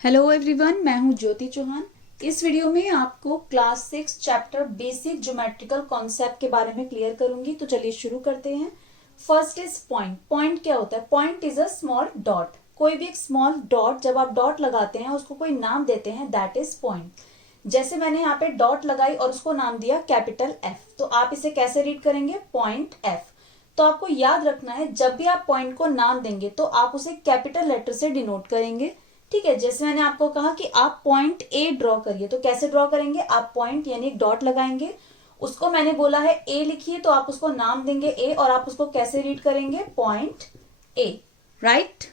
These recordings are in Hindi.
हेलो एवरीवन, मैं हूं ज्योति चौहान। इस वीडियो में आपको class 6 chapter basic geometrical concept के बारे में क्लियर करूंगी। तो चलिए शुरू करते हैं। First is point. पॉइंट क्या होता है? Point is a small dot. कोई भी एक स्मॉल डॉट, जब आप डॉट लगाते हैं उसको कोई नाम देते हैं, दैट इज पॉइंट। जैसे मैंने यहाँ पे डॉट लगाई और उसको नाम दिया कैपिटल एफ, तो आप इसे कैसे रीड करेंगे? Point F. तो आपको याद रखना है, जब भी आप पॉइंट को नाम देंगे तो आप उसे कैपिटल लेटर से डिनोट करेंगे। ठीक है, जैसे मैंने आपको कहा कि आप पॉइंट ए ड्रॉ करिए, तो कैसे ड्रॉ करेंगे? आप पॉइंट यानी एक डॉट लगाएंगे, उसको मैंने बोला है ए लिखिए, तो आप उसको नाम देंगे ए और आप उसको कैसे रीड करेंगे? Point A, right.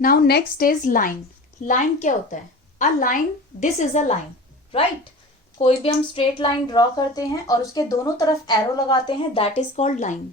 Now next is line. Line क्या होता है? A line, this is a line, right. कोई भी हम स्ट्रेट लाइन ड्रॉ करते हैं और उसके दोनों तरफ एरो लगाते हैं, that is called line.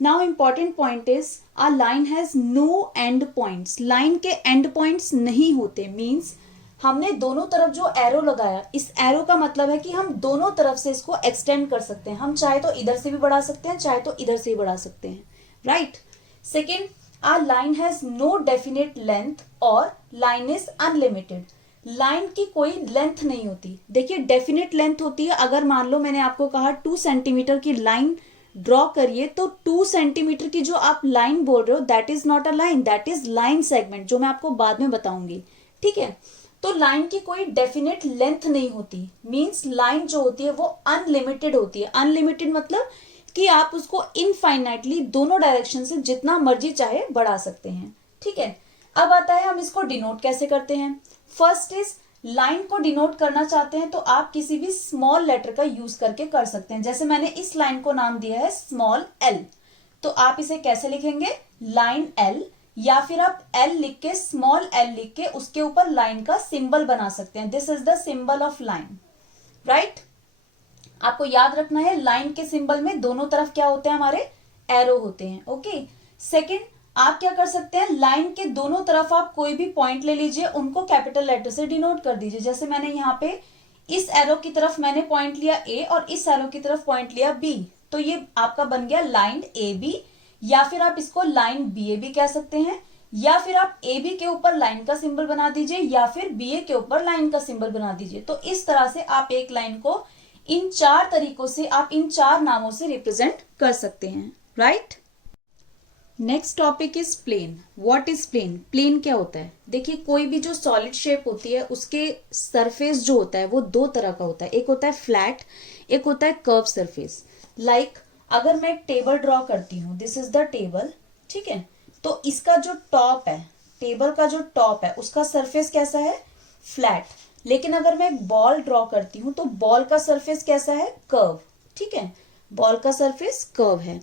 Now important point is a line has no end points. Line के एंड पॉइंट्स नहीं होते, मीन्स हमने दोनों तरफ जो एरो लगाया, इस एरो का मतलब है कि हम दोनों तरफ से इसको एक्सटेंड कर सकते हैं। हम चाहे तो इधर से भी बढ़ा सकते हैं, चाहे तो इधर से भी बढ़ा सकते हैं, right. Second, a line has no definite length और लाइन इज अनलिमिटेड। लाइन की कोई लेंथ नहीं होती। देखिए, डेफिनेट लेंथ होती है। अगर मान लो मैंने आपको कहा 2 सेंटीमीटर की लाइन ड्रॉ करिए, तो 2 सेंटीमीटर की जो आप लाइन बोल रहे हो, that is not a line, that is line segment, जो मैं आपको बाद में बताऊंगी। ठीक है, तो लाइन की कोई डेफिनेट लेंथ नहीं होती, मींस लाइन जो होती है वो अनलिमिटेड होती है। अनलिमिटेड मतलब कि आप उसको इनफाइनाइटली दोनों डायरेक्शन से जितना मर्जी चाहे बढ़ा सकते हैं। ठीक है, अब आता है हम इसको डिनोट कैसे करते हैं। फर्स्ट इज, लाइन को डिनोट करना चाहते हैं तो आप किसी भी स्मॉल लेटर का यूज करके कर सकते हैं। जैसे मैंने इस लाइन को नाम दिया है स्मॉल एल, तो आप इसे कैसे लिखेंगे? लाइन एल, या फिर आप एल लिख के, स्मॉल एल लिख के उसके ऊपर लाइन का सिंबल बना सकते हैं। This is the symbol of line, right. आपको याद रखना है, लाइन के सिंबल में दोनों तरफ क्या होते हैं? हमारे एरो होते हैं। ओके। सेकेंड, आप क्या कर सकते हैं? लाइन के दोनों तरफ आप कोई भी पॉइंट ले लीजिए, उनको कैपिटल लेटर से डिनोट कर दीजिए। जैसे मैंने यहाँ पे इस एरो की तरफ मैंने पॉइंट लिया ए और इस एरो की तरफ पॉइंट लिया बी, तो ये आपका बन गया लाइन ए बी, या फिर आप इसको लाइन बी ए भी कह सकते हैं, या फिर आप ए बी के ऊपर लाइन का सिंबल बना दीजिए, या फिर बी ए के ऊपर लाइन का सिंबल बना दीजिए। तो इस तरह से आप एक लाइन को इन 4 तरीकों से, आप इन 4 नामों से रिप्रेजेंट कर सकते हैं, right. Next topic is plane. What is plane? Plane क्या होता है? देखिए, कोई भी जो सॉलिड शेप होती है उसके सरफेस जो होता है वो 2 तरह का होता है। एक होता है फ्लैट, एक होता है कर्व सरफेस। लाइक अगर मैं टेबल ड्रॉ करती हूँ, दिस इज द टेबल, ठीक है, तो इसका जो टॉप है, टेबल का जो टॉप है, उसका सरफेस कैसा है? फ्लैट। लेकिन अगर मैं एक बॉल ड्रॉ करती हूँ तो बॉल का सरफेस कैसा है? कर्व। ठीक है, बॉल का सरफेस कर्व है।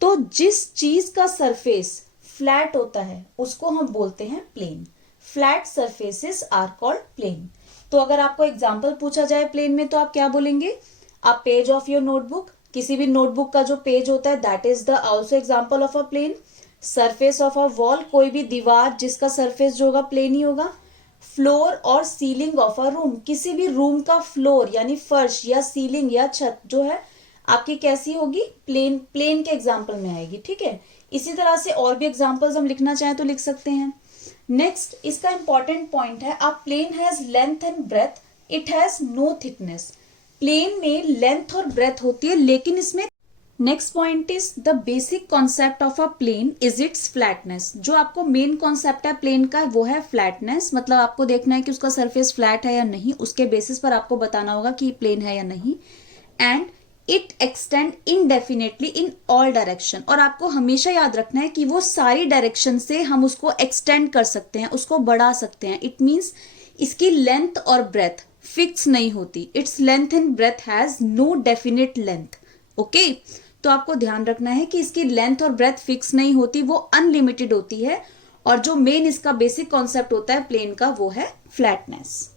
तो जिस चीज का सरफेस फ्लैट होता है उसको हम बोलते हैं plane. Flat surfaces are called plane. तो अगर आपको एग्जांपल पूछा जाए प्लेन में, तो आप क्या बोलेंगे? A page of your notebook, किसी भी नोटबुक का जो पेज होता है, that is the also example of a plane. Surface of a wall, कोई भी दीवार जिसका सरफेस जो होगा प्लेन ही होगा। फ्लोर और सीलिंग ऑफ अ रूम, किसी भी रूम का फ्लोर यानी फर्श या सीलिंग या छत जो है आपकी कैसी होगी? प्लेन। प्लेन के एग्जाम्पल में आएगी। ठीक है, इसी तरह से और भी एग्जाम्पल्स हम लिखना चाहें तो लिख सकते हैं। नेक्स्ट, इसका इंपॉर्टेंट पॉइंट है, a plane has length and breadth, it has no thickness. Plane में लेंथ और ब्रेथ होती है, लेकिन इसमें next point is the basic concept of a plane is its flatness. जो आपको मेन कॉन्सेप्ट है प्लेन का वो है फ्लैटनेस। मतलब आपको देखना है कि उसका सरफेस फ्लैट है या नहीं, उसके बेसिस पर आपको बताना होगा कि प्लेन है या नहीं। And it extend indefinitely in all direction, और आपको हमेशा याद रखना है कि वो सारी डायरेक्शन से हम उसको एक्सटेंड कर सकते हैं, उसको बढ़ा सकते हैं। इट मीन्स इसकी लेंथ और ब्रेथ फिक्स नहीं होती। Its length and breadth has no definite length. Okay, तो आपको ध्यान रखना है कि इसकी लेंथ और ब्रेथ फिक्स नहीं होती, वो अनलिमिटेड होती है। और जो मेन इसका बेसिक कॉन्सेप्ट होता है प्लेन का, वो है फ्लैटनेस।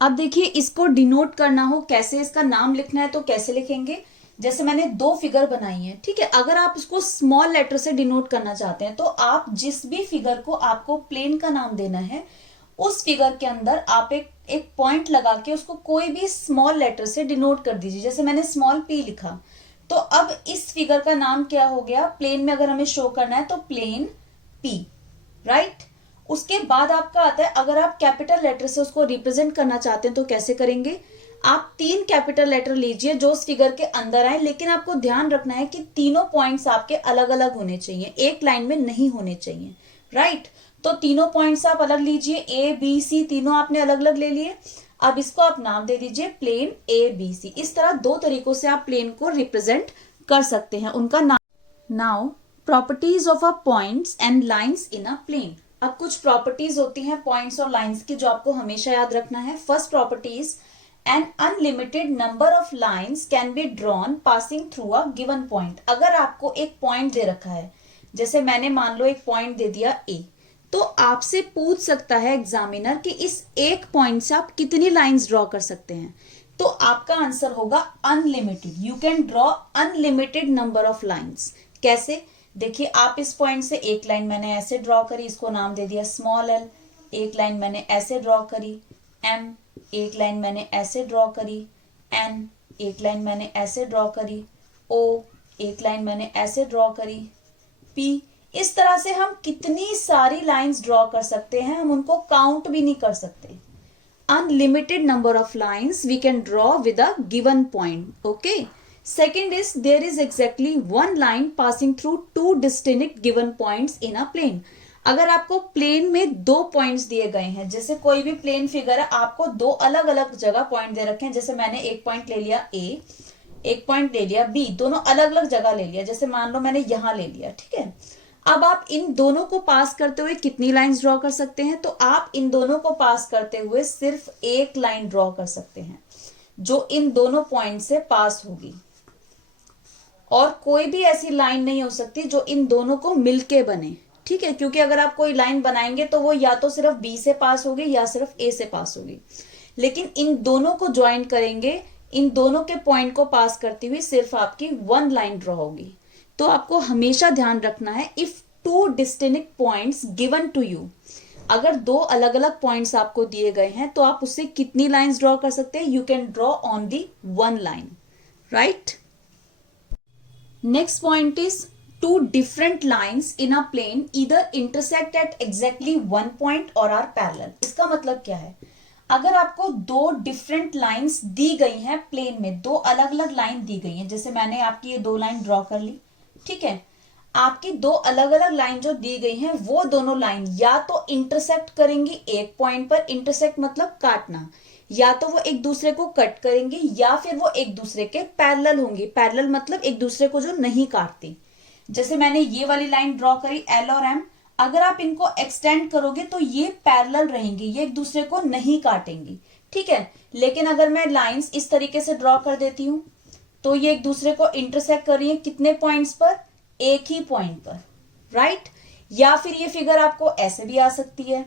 अब देखिए, इसको डिनोट करना हो कैसे, इसका नाम लिखना है तो कैसे लिखेंगे? जैसे मैंने 2 फिगर बनाई है, ठीक है। अगर आप इसको स्मॉल लेटर से डिनोट करना चाहते हैं तो आप जिस भी फिगर को आपको प्लेन का नाम देना है, उस फिगर के अंदर आप एक पॉइंट लगा के उसको कोई भी स्मॉल लेटर से डिनोट कर दीजिए। जैसे मैंने स्मॉल पी लिखा, तो अब इस फिगर का नाम क्या हो गया? प्लेन में अगर हमें शो करना है तो प्लेन पी, राइट। उसके बाद आपका आता है, अगर आप कैपिटल लेटर से उसको रिप्रेजेंट करना चाहते हैं तो कैसे करेंगे। आप 3 कैपिटल लेटर लीजिए जो उस फिगर के अंदर आए, लेकिन आपको ध्यान रखना है कि तीनों पॉइंट्स आपके अलग अलग होने चाहिए, एक लाइन में नहीं होने चाहिए, राइट। तो तीनों पॉइंट्स आप अलग लीजिए, ए बी सी तीनों आपने अलग अलग ले लिए। अब इसको आप नाम दे दीजिए प्लेन ए बी सी। इस तरह 2 तरीकों से आप प्लेन को रिप्रेजेंट कर सकते हैं, उनका नाम। Now properties of a points and lines in a plane. अब कुछ प्रॉपर्टीज होती हैं पॉइंट्स और लाइंस की जो आपको हमेशा याद रखना है। First properties, an unlimited number of lines can be drawn passing through a given point. अगर आपको एक पॉइंट दे रखा है, जैसे मैंने मान लो एक पॉइंट दे दिया ए, तो आपसे पूछ सकता है एग्जामिनर कि इस एक पॉइंट से आप कितनी लाइंस ड्रॉ कर सकते हैं, तो आपका आंसर होगा unlimited. You can draw unlimited number of lines. कैसे, देखिए आप इस पॉइंट से एक लाइन मैंने ऐसे ड्रॉ करी, इसको नाम दे दिया स्मॉल एल। एक लाइन मैंने ऐसे ड्रॉ करी एम, एक लाइन मैंने ऐसे ड्रॉ करी एन, एक लाइन मैंने ऐसे ड्रॉ करी ओ, एक लाइन मैंने ऐसे ड्रॉ करी पी। इस तरह से हम कितनी सारी लाइंस ड्रॉ कर सकते हैं, हम उनको काउंट भी नहीं कर सकते। Unlimited number of lines we can draw with a given point. Okay, second is there is exactly 1 line passing through 2 distinct given points in a plane. अगर आपको प्लेन में 2 पॉइंट्स दिए गए हैं, जैसे कोई भी प्लेन फिगर है, आपको 2 अलग अलग जगह पॉइंट दे रखे हैं, जैसे मैंने एक पॉइंट ले लिया ए, एक पॉइंट ले लिया बी, दोनों अलग अलग जगह ले लिया, जैसे मान लो मैंने यहां ले लिया, ठीक है। अब आप इन दोनों को पास करते हुए कितनी लाइंस ड्रॉ कर सकते हैं, तो आप इन दोनों को पास करते हुए सिर्फ एक लाइन ड्रॉ कर सकते हैं जो इन दोनों पॉइंट से पास होगी, और कोई भी ऐसी लाइन नहीं हो सकती जो इन दोनों को मिलके बने, ठीक है। क्योंकि अगर आप कोई लाइन बनाएंगे तो वो या तो सिर्फ बी से पास होगी या सिर्फ ए से पास होगी, लेकिन इन दोनों को ज्वाइन करेंगे, इन दोनों के पॉइंट को पास करती हुई सिर्फ आपकी 1 लाइन ड्रॉ होगी। तो आपको हमेशा ध्यान रखना है, if 2 distinct points given to you, अगर 2 अलग अलग पॉइंट्स आपको दिए गए हैं तो आप उससे कितनी लाइंस ड्रॉ कर सकते हैं, you can draw only 1 line, right. Next point is 2 different lines in a plane either intersect at exactly 1 point or are parallel। इसका मतलब क्या है, अगर आपको 2 different lines दी गई हैं प्लेन में, 2 अलग अलग लाइन दी गई हैं, जैसे मैंने आपकी ये 2 लाइन ड्रॉ कर ली, ठीक है। आपकी 2 अलग अलग लाइन जो दी गई हैं, वो दोनों लाइन या तो इंटरसेक्ट करेंगी एक पॉइंट पर, इंटरसेक्ट मतलब काटना, या तो वो एक दूसरे को कट करेंगी, या फिर वो एक दूसरे के पैरेलल होंगी। पैरेलल मतलब एक दूसरे को जो नहीं काटती। जैसे मैंने ये वाली लाइन ड्रॉ करी एल और एम, अगर आप इनको एक्सटेंड करोगे तो ये पैरेलल रहेंगी, ये एक दूसरे को नहीं काटेंगी, ठीक है। लेकिन अगर मैं लाइंस इस तरीके से ड्रॉ कर देती हूं तो ये एक दूसरे को इंटरसेक्ट कर रही है, कितने पॉइंट्स पर, एक ही पॉइंट पर, राइट। या फिर ये फिगर आपको ऐसे भी आ सकती है,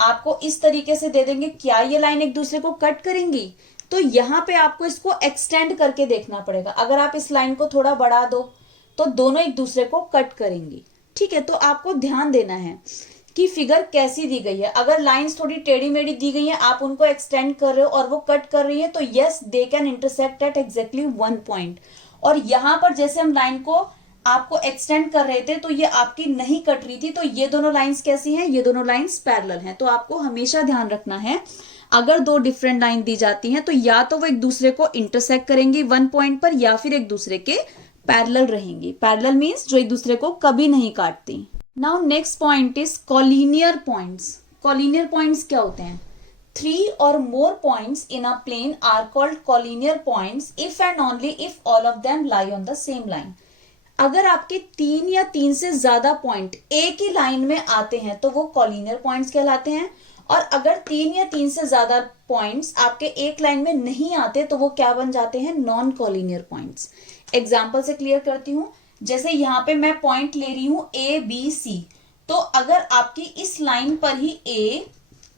आपको इस तरीके से दे देंगे, क्या ये लाइन एक दूसरे को कट करेंगी, तो यहां पे आपको इसको एक्सटेंड करके देखना पड़ेगा। अगर आप इस लाइन को थोड़ा बढ़ा दो तो दोनों एक दूसरे को कट करेंगी, ठीक है। तो आपको ध्यान देना है कि फिगर कैसी दी गई है। अगर लाइंस थोड़ी टेढ़ी मेढ़ी दी गई है, आप उनको एक्सटेंड कर रहे हो और वो कट कर रही है, तो yes they can intersect at exactly 1 point. और यहां पर जैसे हम लाइन को आपको एक्सटेंड कर रहे थे तो ये आपकी नहीं कट रही थी, तो ये दोनों लाइंस कैसी हैं, ये दोनों लाइंस पैरेलल हैं। तो आपको हमेशा ध्यान रखना है, अगर 2 डिफरेंट लाइन दी जाती हैं तो या तो वो एक दूसरे को इंटरसेक्ट करेंगी 1 पॉइंट पर, या फिर एक दूसरे के पैरेलल रहेंगी। पैरेलल मींस जो एक दूसरे को कभी नहीं काटती। Now next point is collinear points. Collinear points क्या होते हैं, 3 or more points in a plane are called collinear points if and only if all of them lie on the same line। अगर आपके 3 या 3 से ज्यादा पॉइंट एक ही लाइन में आते हैं तो वो कॉलिनियर पॉइंट्स कहलाते हैं, और अगर 3 या 3 से ज्यादा पॉइंट्स आपके एक लाइन में नहीं आते तो वो क्या बन जाते हैं, नॉन कॉलिनियर पॉइंट्स। एग्जाम्पल से क्लियर करती हूं, जैसे यहां पे मैं पॉइंट ले रही हूं ए बी सी, तो अगर आपकी इस लाइन पर ही ए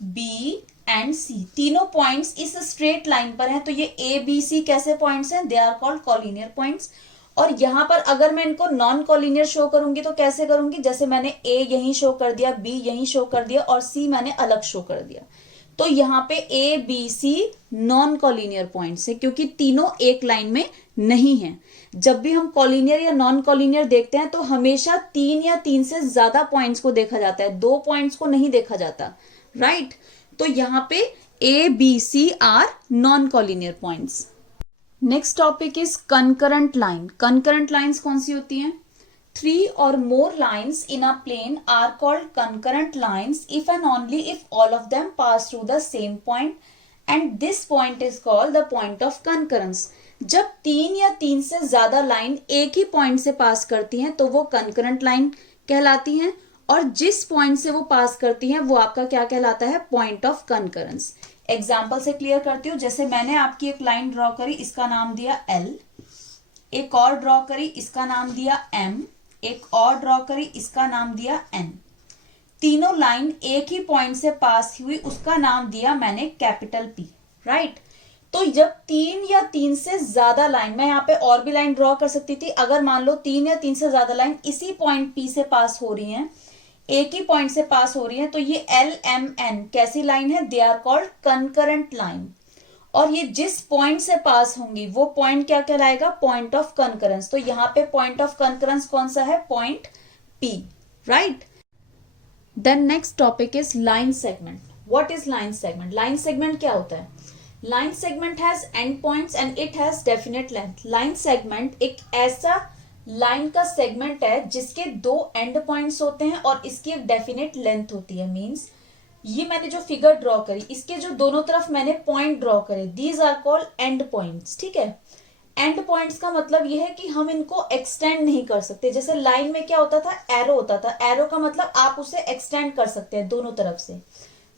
बी एंड सी तीनों पॉइंट्स इस स्ट्रेट लाइन पर हैं, तो ये ए बी सी कैसे पॉइंट्स हैं, they are called collinear points. और यहां पर अगर मैं इनको नॉन कॉलिनियर शो करूंगी तो कैसे करूंगी, जैसे मैंने ए यहीं शो कर दिया, बी यहीं शो कर दिया और सी मैंने अलग शो कर दिया, तो यहाँ पे A B C non collinear points है क्योंकि तीनों एक लाइन में नहीं है। जब भी हम कॉलिनियर या नॉन कॉलिनियर देखते हैं तो हमेशा 3 या 3 से ज्यादा पॉइंट्स को देखा जाता है, 2 पॉइंट्स को नहीं देखा जाता, राइट। तो यहाँ पे A B C are non collinear points. Next topic is concurrent line. Concurrent lines कौन सी होती हैं? 3 or more lines in a plane are called concurrent lines if and only if all of them pass through the same point and this point is called the point of concurrence। जब 3 या 3 से ज्यादा लाइन एक ही पॉइंट से पास करती हैं तो वो कंकरेंट लाइन कहलाती हैं, और जिस पॉइंट से वो पास करती हैं वो आपका क्या कहलाता है? Point of concurrence. एग्जाम्पल से क्लियर करती हूँ। जैसे मैंने आपकी एक लाइन ड्रॉ करी, इसका नाम दिया L, एक और ड्रॉ करी, इसका नाम दिया M, एक और ड्रॉ करी, इसका नाम दिया N। तीनों लाइन एक ही पॉइंट से पास हुई, उसका नाम दिया मैंने कैपिटल P, राइट। तो जब 3 या 3 से ज्यादा लाइन, मैं यहाँ पे और भी लाइन ड्रॉ कर सकती थी, अगर मान लो 3 या 3 से ज्यादा लाइन इसी पॉइंट P से पास हो रही हैं, एक ही पॉइंट से पास हो रही हैं, तो ये L M N कैसी लाइन है? They are called concurrent line. और ये जिस पॉइंट से पास होंगी वो पॉइंट क्या कहलाएगा? Point of concurrence. तो यहाँ पे पॉइंट ऑफ कंकरेंस कौन सा है? Point P, right. Then next topic is line segment. What is line segment? Line segment क्या होता है? Line segment has end points and it has definite length. Line segment एक ऐसा लाइन का सेगमेंट है जिसके 2 एंड पॉइंट्स होते हैं और इसकी एक डेफिनेट लेंथ होती है। मीन्स ये मैंने जो फिगर ड्रॉ करी, इसके जो दोनों तरफ मैंने पॉइंट ड्रॉ करे, these are called end points, ठीक है। एंड पॉइंट्स का मतलब ये है कि हम इनको एक्सटेंड नहीं कर सकते। जैसे लाइन में क्या होता था? एरो होता था। एरो का मतलब आप उसे एक्सटेंड कर सकते हैं दोनों तरफ से,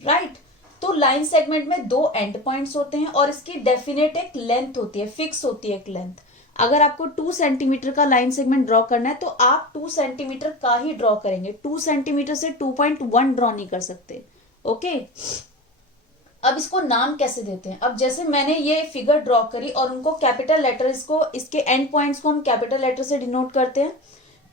राइट। तो लाइन सेगमेंट में 2 एंड पॉइंट्स होते हैं और इसकी डेफिनेट एक लेंथ होती है, फिक्स होती है एक लेंथ। अगर आपको 2 सेंटीमीटर का लाइन सेगमेंट ड्रॉ करना है तो आप 2 सेंटीमीटर का ही ड्रॉ करेंगे, 2 सेंटीमीटर से 2.1 ड्रॉ नहीं कर सकते, ओके। अब इसको नाम कैसे देते हैं? अब जैसे मैंने ये फिगर ड्रॉ करी और उनको कैपिटल लेटर्स को, इसके एंड पॉइंट्स को हम कैपिटल लेटर से डिनोट करते हैं,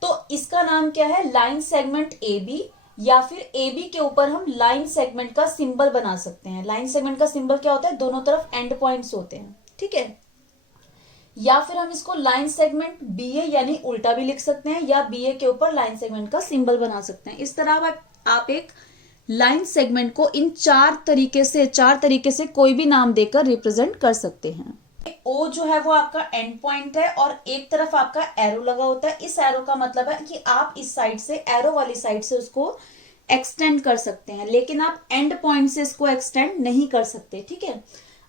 तो इसका नाम क्या है? लाइन सेगमेंट ए बी, या फिर ए बी के ऊपर हम लाइन सेगमेंट का सिंबल बना सकते हैं। लाइन सेगमेंट का सिंबल क्या होता है? दोनों तरफ एंड पॉइंट्स होते हैं, ठीक है। या फिर हम इसको लाइन सेगमेंट बी ए यानी उल्टा भी लिख सकते हैं, या बी ए के ऊपर लाइन सेगमेंट का सिंबल बना सकते हैं। इस तरह आप एक लाइन सेगमेंट को इन 4 तरीके से कोई भी नाम देकर रिप्रेजेंट कर सकते हैं। ओ जो है वो आपका एंड पॉइंट है और एक तरफ आपका एरो लगा होता है। इस एरो का मतलब है कि आप इस साइड से, एरो वाली साइड से उसको एक्सटेंड कर सकते हैं, लेकिन आप एंड पॉइंट से इसको एक्सटेंड नहीं कर सकते, ठीक है।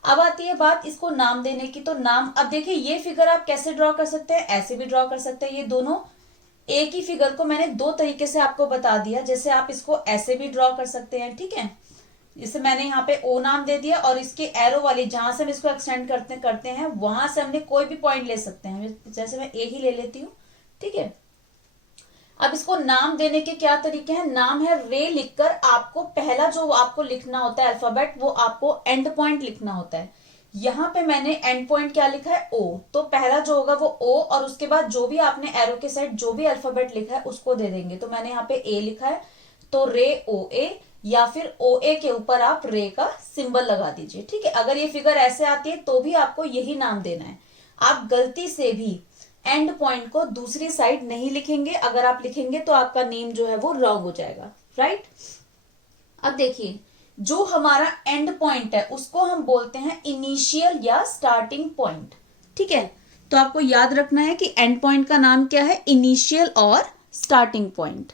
अब आती है बात इसको नाम देने की। तो नाम, अब देखिए ये फिगर आप कैसे ड्रॉ कर सकते हैं? ऐसे भी ड्रॉ कर सकते हैं। ये दोनों एक ही फिगर को मैंने 2 तरीके से आपको बता दिया। जैसे आप इसको ऐसे भी ड्रॉ कर सकते हैं, ठीक है। जैसे मैंने यहाँ पे ओ नाम दे दिया और इसके एरो वाली जहां से हम इसको एक्सटेंड करते हैं वहां से हमने कोई भी पॉइंट ले सकते हैं। जैसे मैं ए ही ले लेती हूँ, ठीक है। अब इसको नाम देने के क्या तरीके हैं? नाम है रे लिखकर आपको पहला जो आपको लिखना होता है अल्फाबेट, वो आपको एंड पॉइंट लिखना होता है। यहाँ पे मैंने एंड पॉइंट क्या लिखा है? ओ। तो पहला जो होगा वो ओ, और उसके बाद जो भी आपने एरो के साइड जो भी अल्फाबेट लिखा है उसको दे देंगे। तो मैंने यहाँ पे ए लिखा है, तो रे ओ ए, या फिर ओ ए के ऊपर आप रे का सिंबल लगा दीजिए, ठीक है। अगर ये फिगर ऐसे आती है तो भी आपको यही नाम देना है। आप गलती से भी एंड पॉइंट को दूसरी साइड नहीं लिखेंगे। अगर आप लिखेंगे तो आपका नेम जो है वो रॉन्ग हो जाएगा, राइट। अब देखिए, जो हमारा एंड पॉइंट है उसको हम बोलते हैं इनिशियल या स्टार्टिंग पॉइंट, ठीक है। तो आपको याद रखना है कि एंड पॉइंट का नाम क्या है? इनिशियल और स्टार्टिंग पॉइंट।